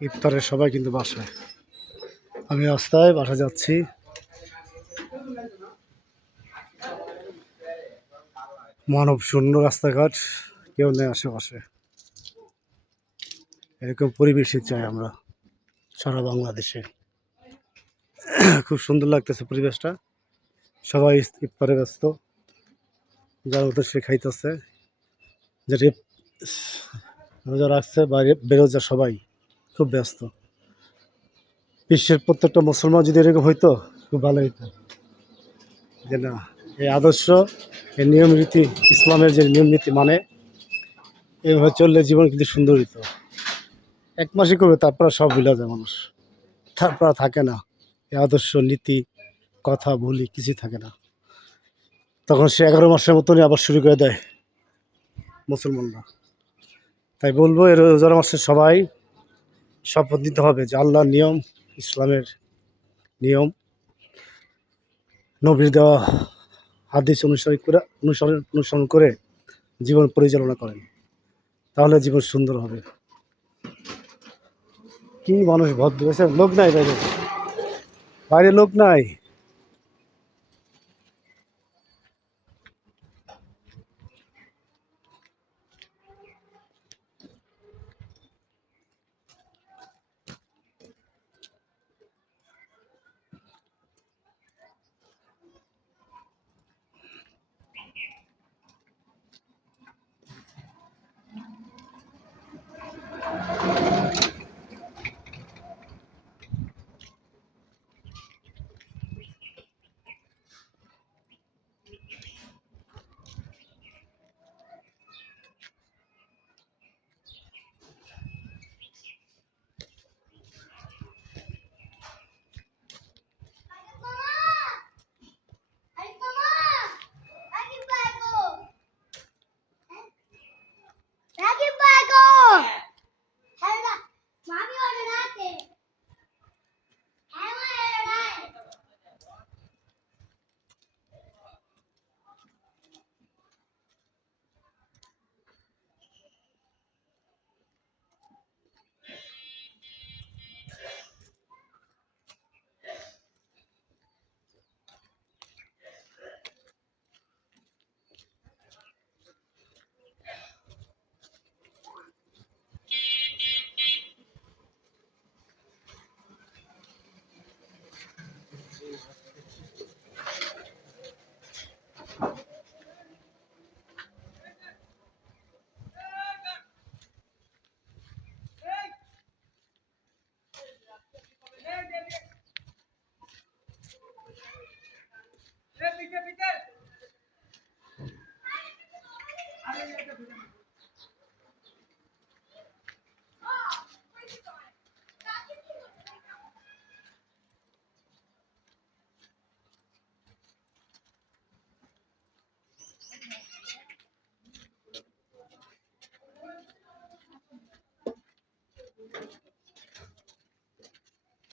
ইফতারের সবাই কিন্তু বাসায়। আমি রাস্তায় বাসা যাচ্ছি। মানব শূন্য রাস্তাঘাট, কেউ নেই আশেপাশে। এরকম পরিবেশই চাই আমরা সারা বাংলাদেশে। খুব সুন্দর লাগতেছে পরিবেশটা। সবাই ইফতারে ব্যস্ত। যার সে খাইতেছে। যে রোজা রাখছে বাইরে বেরোজা সবাই। খুব ব্যস্ত। বিশ্বের প্রত্যেকটা মুসলমান যদি এরকম হইতো, খুব ভালো হইতো। যে না, এই আদর্শ, এই নিয়ম রীতি ইসলামের যে নিয়ম নীতি মানে এইভাবে চললে জীবন কিন্তু সুন্দর হইতো। এক মাসই করবে, তারপর সব ভুলে যায় মানুষ। তারপর থাকে না। এই আদর্শ, নীতি, কথা ভুলি কিছুই থাকে না। তখন সে এগারো মাসের মতনই আবার শুরু করে দেয় মুসলমানরা। তাই বলব, এর রোজার মাসে সবাই শপথ নিতে হবে যে আল্লাহর নিয়ম, ইসলামের নিয়ম, নবীর দেওয়া হাদিস অনুসরণ করে অনুসরণ অনুসরণ করে জীবন পরিচালনা করেন। তাহলে জীবন সুন্দর হবে। কি মানুষ ভদ্র, লোক নাই বাইরে। বাইরে লোক নাই। পিঠে পিঠে আরে এটা